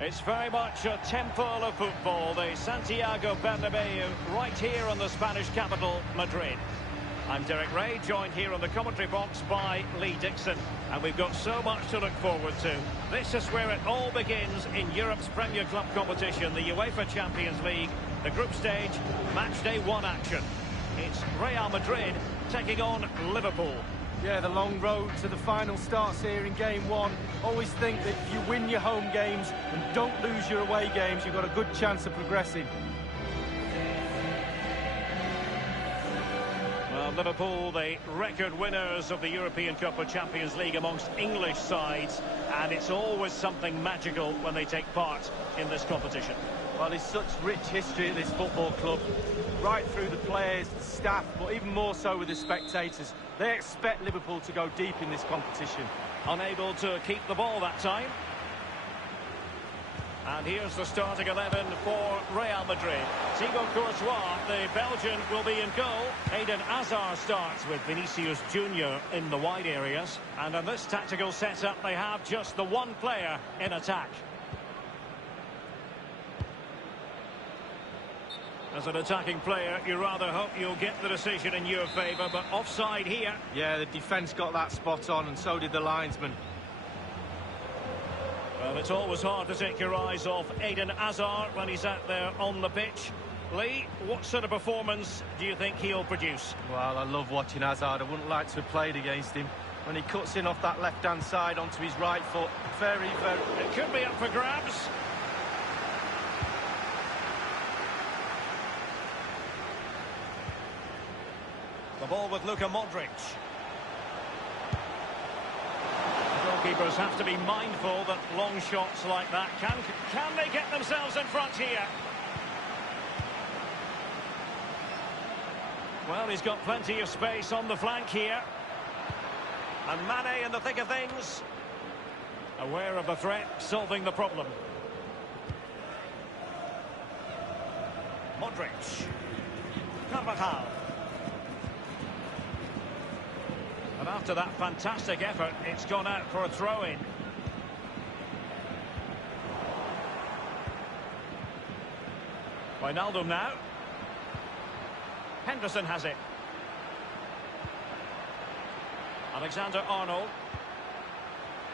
It's very much a temple of football, the Santiago Bernabeu, right here in the Spanish capital, Madrid. I'm Derek Ray, joined here on the commentary box by Lee Dixon. And we've got so much to look forward to. This is where it all begins in Europe's Premier Club competition, the UEFA Champions League, the group stage, match day 1 action. It's Real Madrid taking on Liverpool. Yeah, the long road to the final starts here in game 1. Always think that if you win your home games and don't lose your away games, you've got a good chance of progressing. Well, Liverpool, the record winners of the European Cup of Champions League amongst English sides, and it's always something magical when they take part in this competition. Well, there's such rich history at this football club, right through the players, the staff, but even more so with the spectators. They expect Liverpool to go deep in this competition. Unable to keep the ball that time. And here's the starting 11 for Real Madrid. Thibaut Courtois, the Belgian, will be in goal. Eden Hazard starts with Vinicius Junior in the wide areas. And in this tactical setup, they have just the one player in attack. As an attacking player, you rather hope you'll get the decision in your favour, but offside here. Yeah, the defence got that spot on, and so did the linesman. Well, it's always hard to take your eyes off Eden Hazard when he's out there on the pitch. Lee, what sort of performance do you think he'll produce? Well, I love watching Hazard. I wouldn't like to have played against him. When he cuts in off that left-hand side onto his right foot, very... It could be up for grabs. The ball with Luka Modric. Goalkeepers have to be mindful that long shots like that can they get themselves in front here? Well, he's got plenty of space on the flank here. And Mane in the thick of things. Aware of the threat, solving the problem. Modric. Carvajal. And after that fantastic effort, it's gone out for a throw-in. Wijnaldum now. Henderson has it. Alexander-Arnold.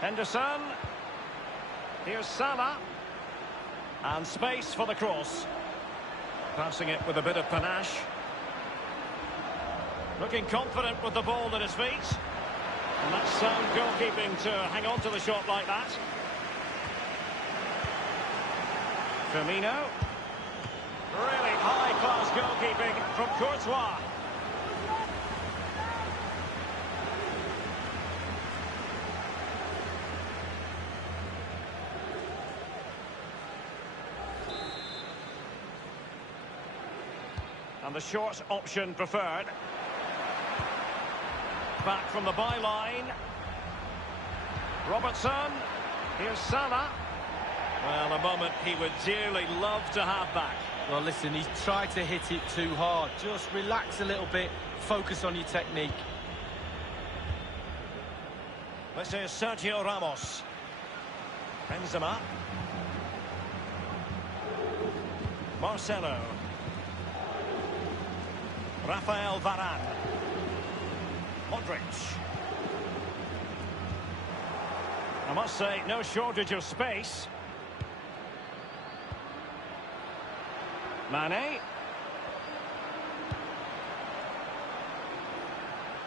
Henderson. Here's Salah. And space for the cross. Passing it with a bit of panache. Looking confident with the ball at his feet. And that's sound goalkeeping to hang on to the shot like that. Firmino. Really high-class goalkeeping from Courtois. And the short option preferred. Back from the byline. Robertson. Here's Salah. Well, a moment he would dearly love to have back. Well, listen, he's tried to hit it too hard. Just relax a little bit. Focus on your technique. This is Sergio Ramos. Benzema. Marcelo. Rafael Varane. Modric. I must say, no shortage of space. Mane.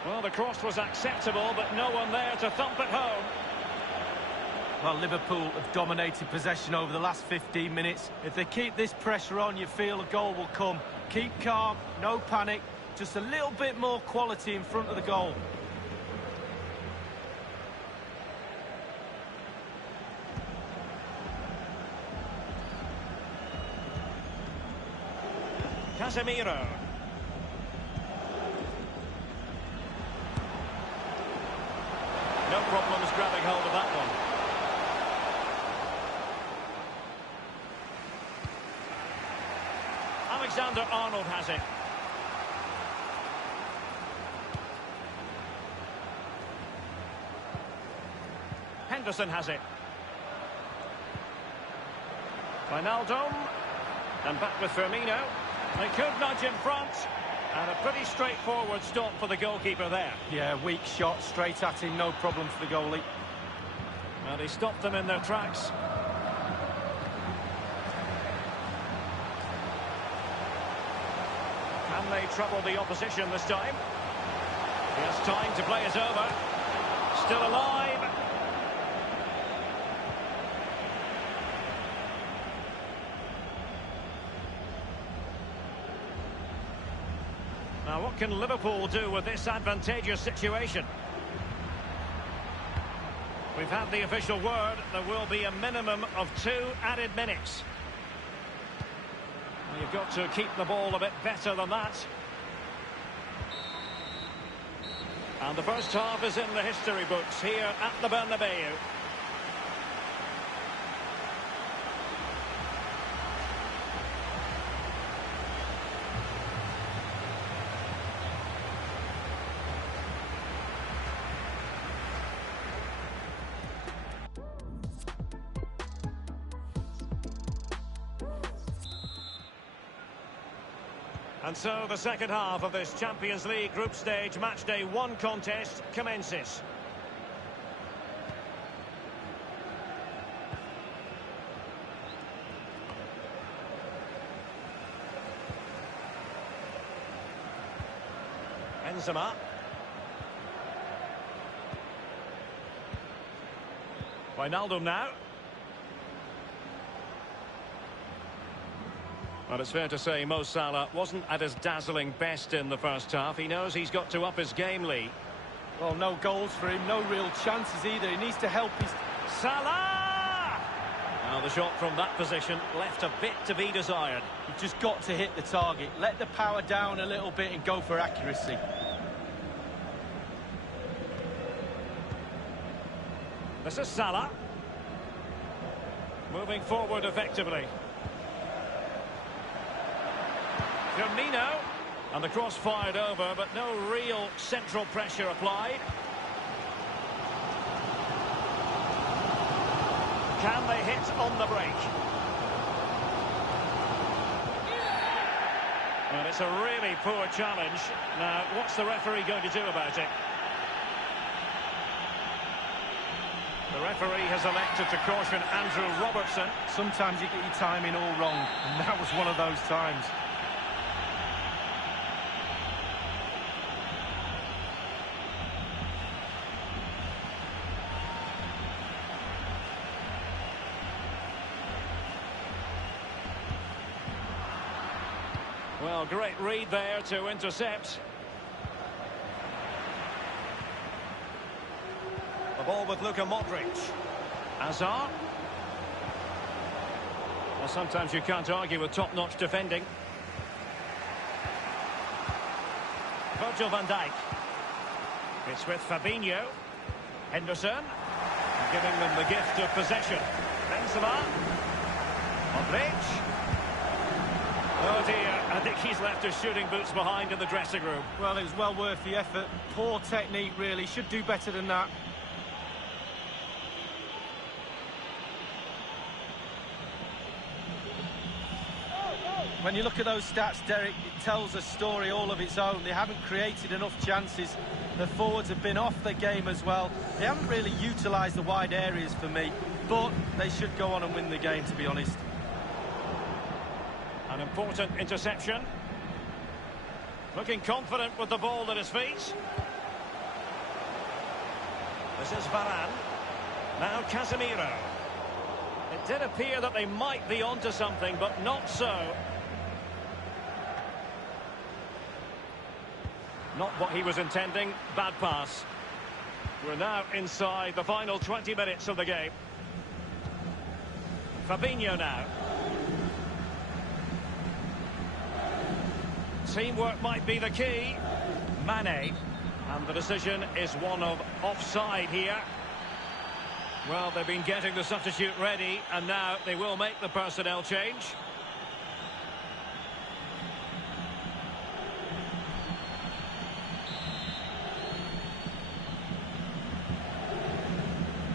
Well, the cross was acceptable, but no one there to thump it home. Well, Liverpool have dominated possession over the last 15 minutes. If they keep this pressure on, you feel a goal will come. Keep calm, no panic. Just a little bit more quality in front of the goal. Casemiro. No problems grabbing hold of that one. Alexander-Arnold has it. Henderson has it. Wijnaldum. And back with Firmino. They could nudge in front. And a pretty straightforward stop for the goalkeeper there. Yeah, weak shot, straight at him, no problem for the goalie. And he stopped them in their tracks. Can they trouble the opposition this time? He has time to play it over. Still alive. Now, what can Liverpool do with this advantageous situation? We've had the official word. There will be a minimum of 2 added minutes. Well, you've got to keep the ball a bit better than that. And the first half is in the history books here at the Bernabeu. And so the second half of this Champions League group stage matchday 1 contest commences. Benzema. Wijnaldum now. Well, it's fair to say Mo Salah wasn't at his dazzling best in the first half. He knows he's got to up his game, Lee. Well, no goals for him, no real chances either. He needs to help his... Salah! Now the shot from that position left a bit to be desired. You've just got to hit the target. Let the power down a little bit and go for accuracy. This is Salah. Moving forward effectively. Firmino, and the cross fired over, but no real central pressure applied. Can they hit on the break? Well, it's a really poor challenge. Now, what's the referee going to do about it? The referee has elected to caution Andrew Robertson. Sometimes you get your timing all wrong, and that was one of those times. Well, great read there to intercept. The ball with Luka Modric. Hazard. Well, sometimes you can't argue with top-notch defending. Virgil van Dijk. It's with Fabinho. Henderson. Giving them the gift of possession. Benzema. Modric. Oh dear, I think he's left his shooting boots behind in the dressing room. Well, it was well worth the effort. Poor technique, really. Should do better than that. When you look at those stats, Derek, it tells a story all of its own. They haven't created enough chances. The forwards have been off the game as well. They haven't really utilised the wide areas for me, but they should go on and win the game, to be honest. An important interception. Looking confident with the ball at his feet. This is Varane. Now Casemiro. It did appear that they might be onto something, but not so. Not what he was intending. Bad pass. We're now inside the final 20 minutes of the game. Fabinho now. Teamwork might be the key. Mane. And the decision is one of offside here. Well, they've been getting the substitute ready, and now they will make the personnel change.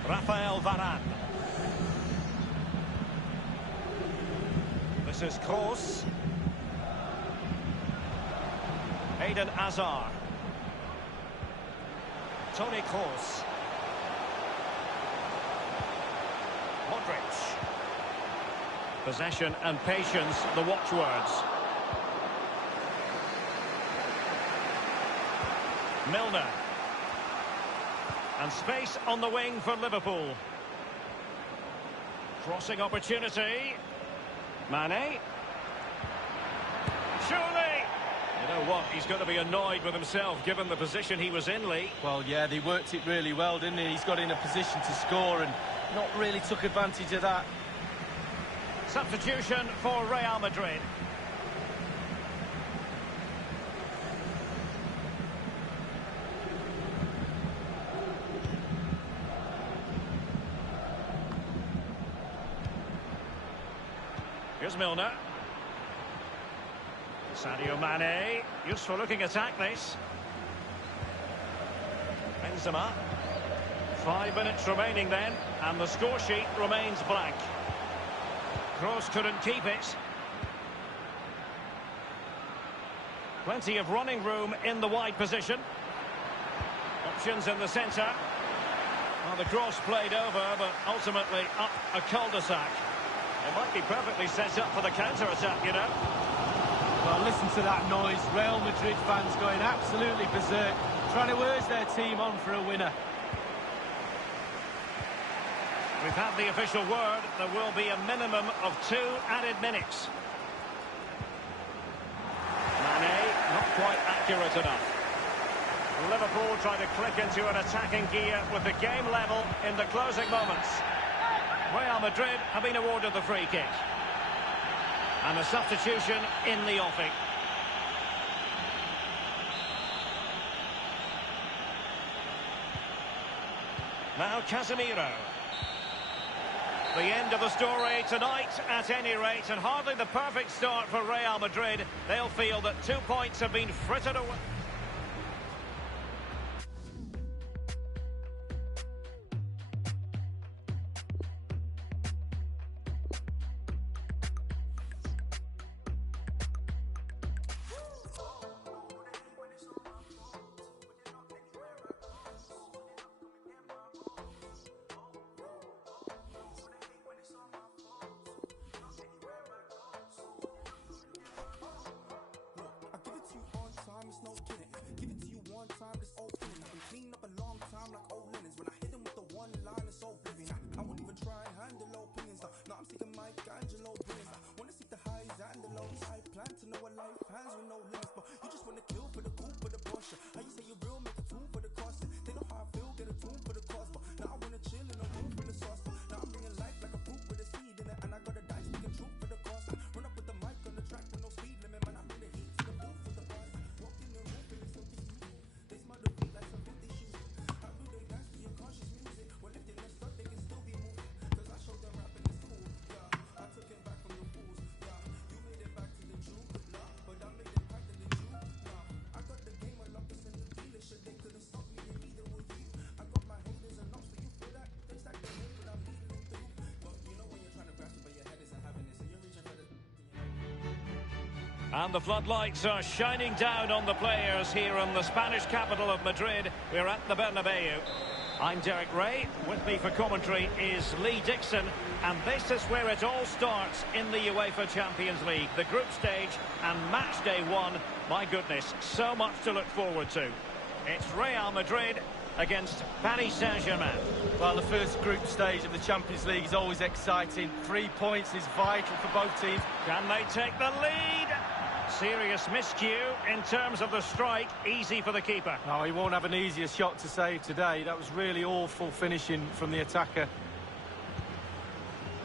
Rafael Varane. This is Kroos. Eden Hazard. Toni Kroos. Modric. Possession and patience, the watchwords. Milner. And space on the wing for Liverpool. Crossing opportunity. Mane. Surely! You know what? He's going to be annoyed with himself given the position he was in, Lee. Well, yeah, they worked it really well, didn't he? He's got in a position to score and not really took advantage of that. Substitution for Real Madrid. Here's Milner. Sadio Mane. Useful looking attack, this. Benzema. 5 minutes remaining then, and the score sheet remains blank. Kroos couldn't keep it. Plenty of running room in the wide position. Options in the centre. Well, the cross played over, but ultimately up a cul-de-sac. It might be perfectly set up for the counter-attack, you know. Well, listen to that noise. Real Madrid fans going absolutely berserk, trying to urge their team on for a winner. We've had the official word. There will be a minimum of 2 added minutes. Mane, not quite accurate enough. Liverpool trying to click into an attacking gear with the game level in the closing moments. Real Madrid have been awarded the free kick. And a substitution in the offing. Now Casemiro. The end of the story tonight, at any rate, and hardly the perfect start for Real Madrid. They'll feel that 2 points have been frittered away. And the floodlights are shining down on the players here in the Spanish capital of Madrid. We're at the Bernabeu. I'm Derek Ray. With me for commentary is Lee Dixon. And this is where it all starts in the UEFA Champions League. The group stage and match day 1. My goodness, so much to look forward to. It's Real Madrid against Paris Saint-Germain. Well, the first group stage of the Champions League is always exciting. 3 points is vital for both teams. Can they take the lead? Serious miscue in terms of the strike. Easy for the keeper. No, he won't have an easier shot to save today. That was really awful finishing from the attacker.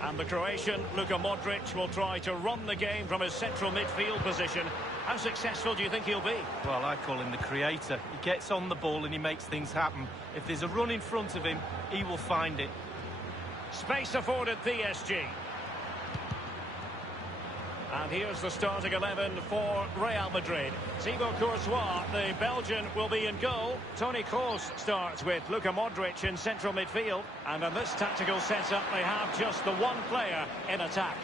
And the Croatian, Luka Modric, will try to run the game from his central midfield position. How successful do you think he'll be? Well, I call him the creator. He gets on the ball and he makes things happen. If there's a run in front of him, he will find it. Space afforded PSG. And here's the starting 11 for Real Madrid. Thibaut Courtois, the Belgian, will be in goal. Toni Kroos starts with Luka Modric in central midfield. And in this tactical setup, they have just the one player in attack.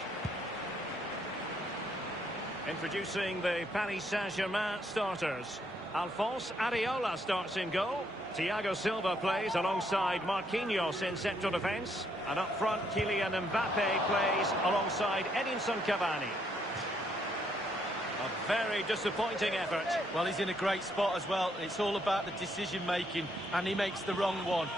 Introducing the Paris Saint-Germain starters. Alphonse Areola starts in goal. Thiago Silva plays alongside Marquinhos in central defence. And up front, Kylian Mbappe plays alongside Edinson Cavani. A very disappointing effort. Well, he's in a great spot as well. It's all about the decision-making, and he makes the wrong one.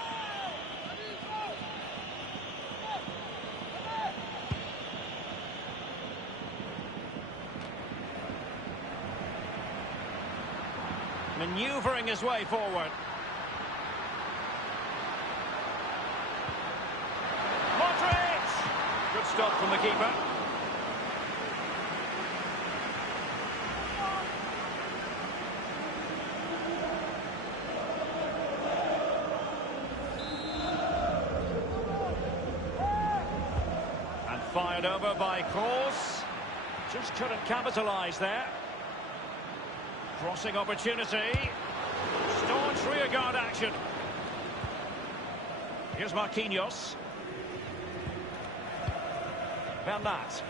Manoeuvring his way forward. Modric! Good stop from the keeper. And fired over by Kroos. Just couldn't capitalise there. Crossing opportunity. Staunch rearguard action. Here's Marquinhos. Bernat.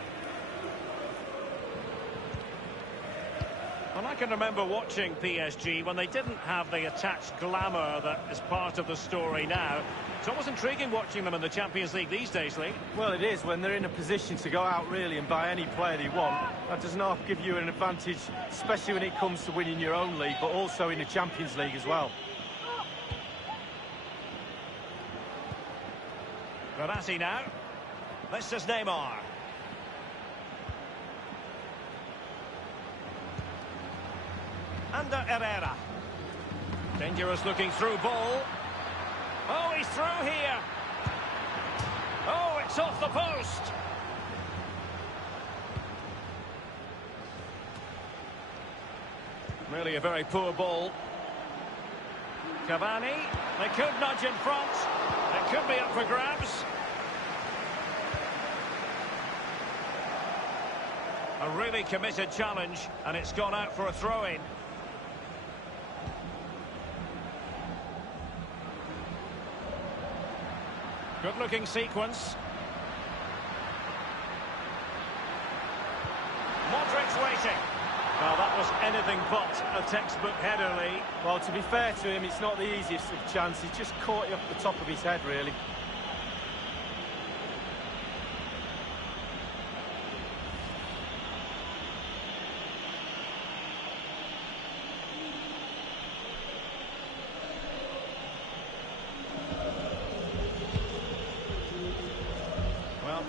And I can remember watching PSG when they didn't have the attached glamour that is part of the story now. It's almost intriguing watching them in the Champions League these days, Lee. Well, it is when they're in a position to go out really and buy any player they want. That does not give you an advantage, especially when it comes to winning your own league, but also in the Champions League as well. Verratti now. This is Neymar. Under Herrera. Dangerous looking through ball. Oh, he's through here. Oh, it's off the post. Really a very poor ball. Cavani. They could nudge in front. It could be up for grabs. A really committed challenge, and it's gone out for a throw-in. Good-looking sequence. Modric's waiting. Well, that was anything but a textbook header, Lee. Well, to be fair to him, it's not the easiest of chances. Just caught it off the top of his head, really.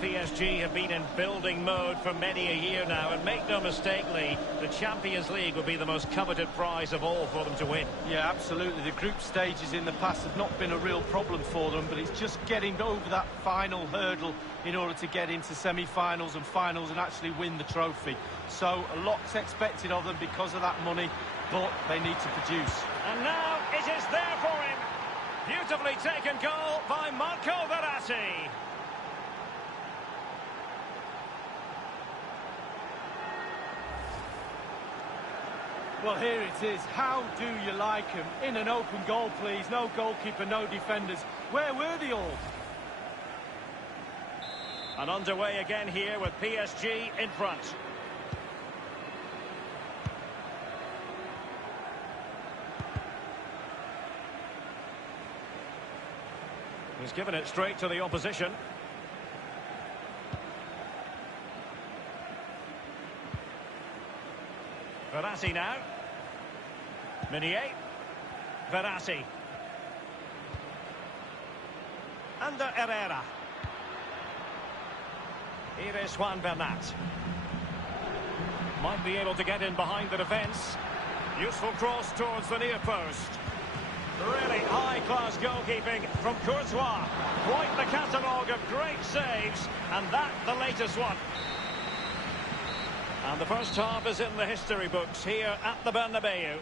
PSG have been in building mode for many a year now, and make no mistake, Lee, the Champions League will be the most coveted prize of all for them to win. Yeah, absolutely. The group stages in the past have not been a real problem for them, but it's just getting over that final hurdle in order to get into semi-finals and finals and actually win the trophy. So a lot's expected of them because of that money, but they need to produce. And now it is there for him. Beautifully taken goal by Marco Verratti. Well, here it is. How do you like him? In an open goal, please. No goalkeeper, no defenders. Where were they all? And underway again here with PSG in front. He's given it straight to the opposition. Verratti now. Meunier. Verratti. Under Herrera. Here is Juan Bernat. Might be able to get in behind the defence. Useful cross towards the near post. Really high-class goalkeeping from Courtois. Quite the catalogue of great saves, and that the latest one. And the first half is in the history books here at the Bernabeu.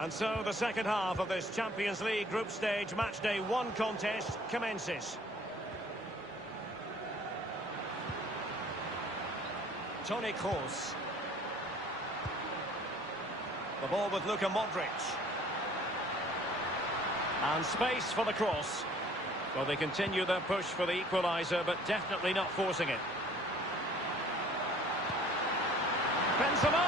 And so the second half of this Champions League group stage matchday 1 contest commences. Toni Kroos. The ball with Luka Modric. And space for the cross. Well, they continue their push for the equaliser, but definitely not forcing it. Benzema!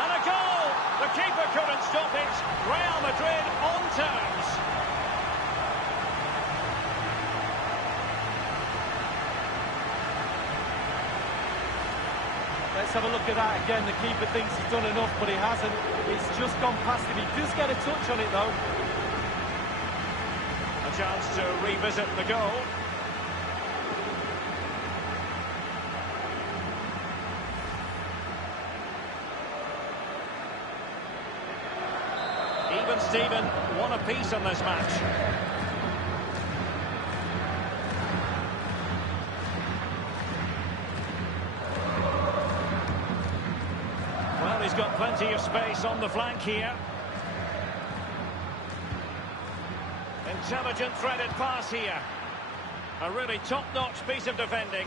And a goal! The keeper couldn't stop it. Real Madrid on terms. Let's have a look at that again. The keeper thinks he's done enough, but he hasn't. It's just gone past him. He does get a touch on it, though. A chance to revisit the goal. Even Steven, one apiece on this match. Well, he's got plenty of space on the flank here. Intelligent threaded pass here. A really top-notch piece of defending.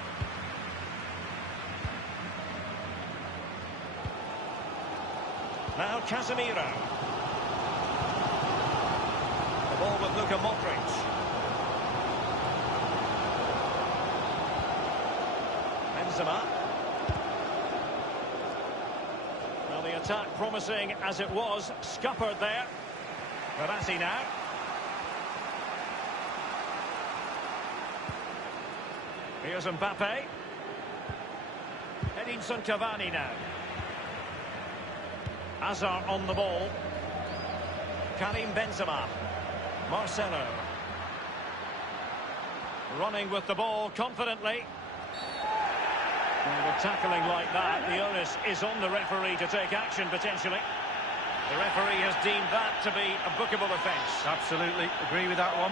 Now Casemiro. The ball with Luka Modric. Benzema. Well, the attack promising as it was. Scuppered there. Verratti now. Here's Mbappe. Edinson Cavani now. Hazard on the ball. Karim Benzema. Marcelo. Running with the ball confidently. And with tackling like that, the onus is on the referee to take action potentially. The referee has deemed that to be a bookable offence. Absolutely, agree with that one.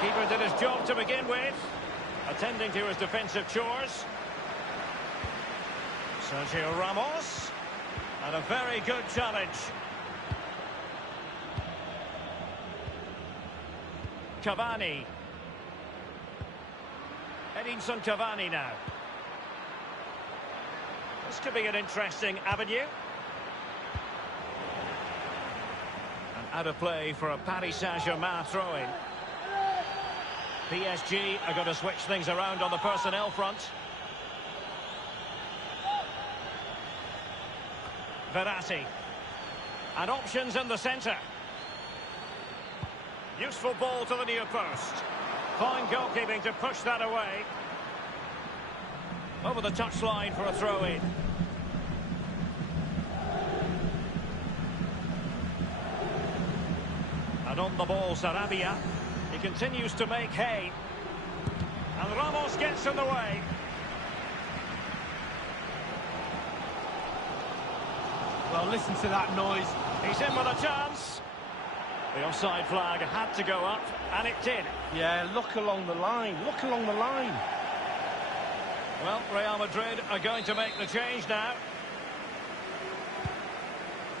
Keeper did his job to begin with, attending to his defensive chores. Sergio Ramos, and a very good challenge. Cavani. Edinson Cavani now. This could be an interesting avenue. And out of play for a Paris Saint-Germain throw-in. PSG are going to switch things around on the personnel front. Verratti. And options in the centre. Useful ball to the near post. Fine goalkeeping to push that away. Over the touchline for a throw-in. And on the ball, Sarabia. He continues to make hay. And Ramos gets in the way. Well, listen to that noise. He's in with a chance. The offside flag had to go up, and it did. Yeah, look along the line. Look along the line. Well, Real Madrid are going to make the change now.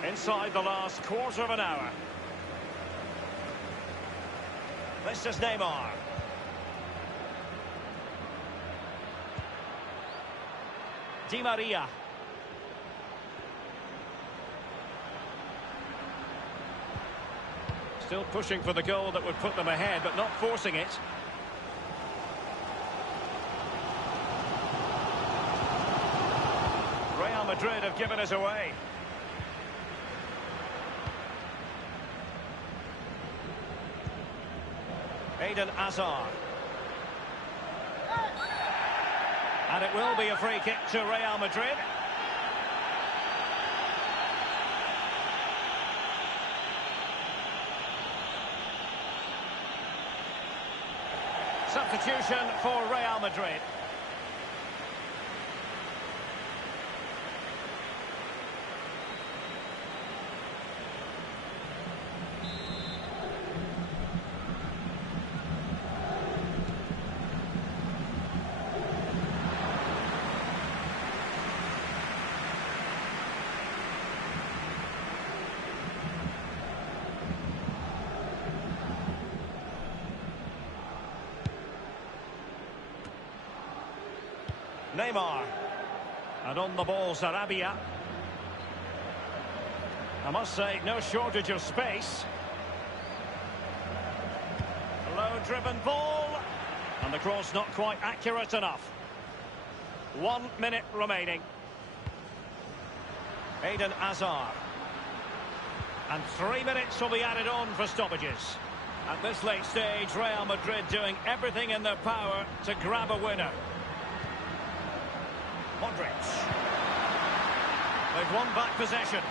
Inside the last quarter of an hour. This is Neymar. Di Maria. Still pushing for the goal that would put them ahead, but not forcing it. Real Madrid have given us away. Eden Hazard. And it will be a free kick to Real Madrid. Substitution for Real Madrid. Neymar. And on the ball, Sarabia. I must say, no shortage of space. Low-driven ball. And the cross not quite accurate enough. 1 minute remaining. Eden Hazard. And 3 minutes will be added on for stoppages. At this late stage, Real Madrid doing everything in their power to grab a winner. Modric. They've won back possession.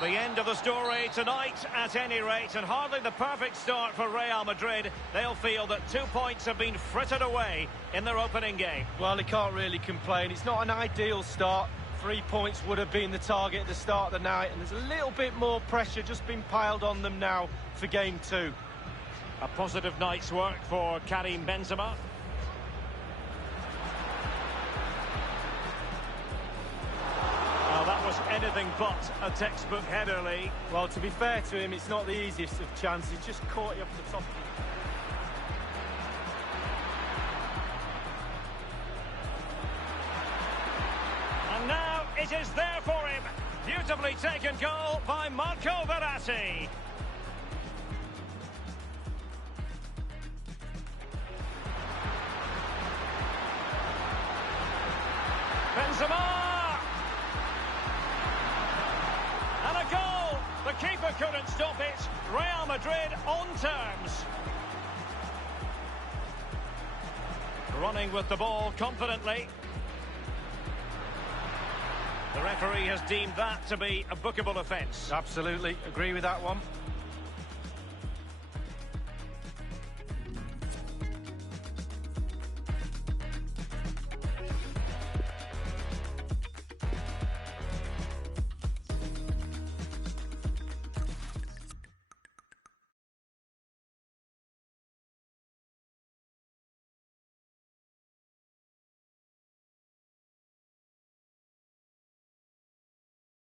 The end of the story tonight, at any rate, and hardly the perfect start for Real Madrid. They'll feel that 2 points have been frittered away in their opening game. Well, they can't really complain. It's not an ideal start. 3 points would have been the target at the start of the night, and there's a little bit more pressure just been piled on them now for game 2. A positive night's work for Karim Benzema. Well, that was anything but a textbook header, Lee. Well, to be fair to him, it's not the easiest of chances. Just caught you off the top. And now it is there for him. Beautifully taken goal by Marco Verratti. Benzema! And a goal! The keeper couldn't stop it. Real Madrid on terms. Running with the ball confidently. The referee has deemed that to be a bookable offence. Absolutely, agree with that one.